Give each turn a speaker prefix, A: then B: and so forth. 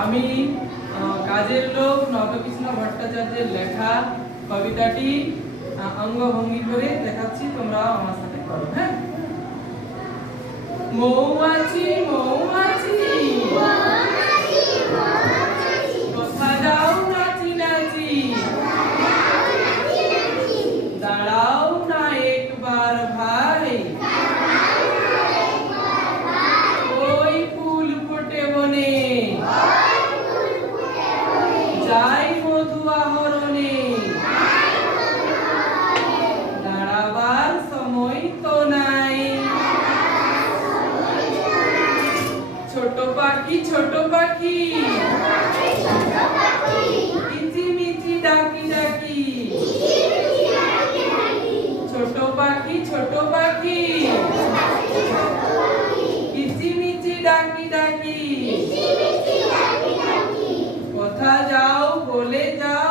A: আমি কাজের লোক নবকৃষ্ণ ভট্টাচার্যের লেখা, কবিতাটি অঙ্গভঙ্গি করে দেখাচ্ছি তোমরা আমার সাথে করো হ্যাঁ? মৌমাছি পাখি ছোট পাখি। কিচিমিচি ডাকি ডাকি। ছোট পাখি ছোট পাখি। কিচিমিচি ডাকি ডাকি। কোথা যাও বলে যাও।